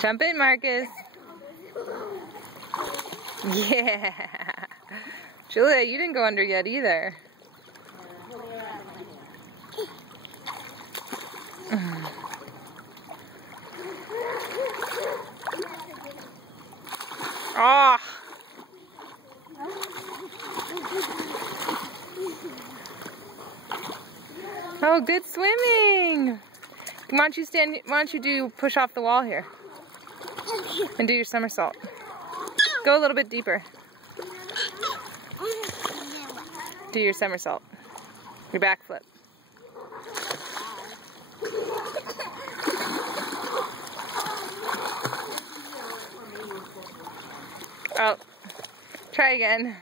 Jump in, Marcus. Yeah. Julia, you didn't go under yet either. Oh. Oh, good swimming. Why don't you do push off the wall here? And do your somersault. Go a little bit deeper. Do your somersault. Your backflip. Oh, try again.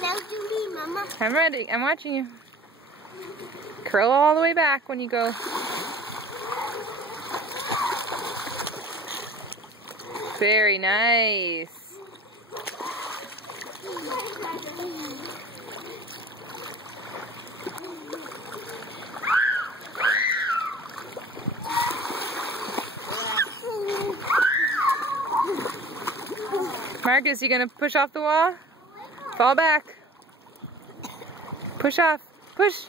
Now do me, Mama. I'm ready. I'm watching you. Curl all the way back when you go. Very nice. Marcus, you gonna push off the wall? Fall back. Push off. Push.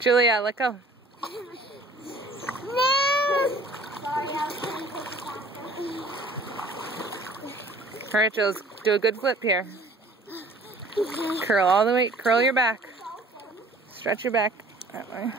Julia, let go. Alright, Jules, do a good flip here. Curl all the way. Curl your back. Stretch your back that way.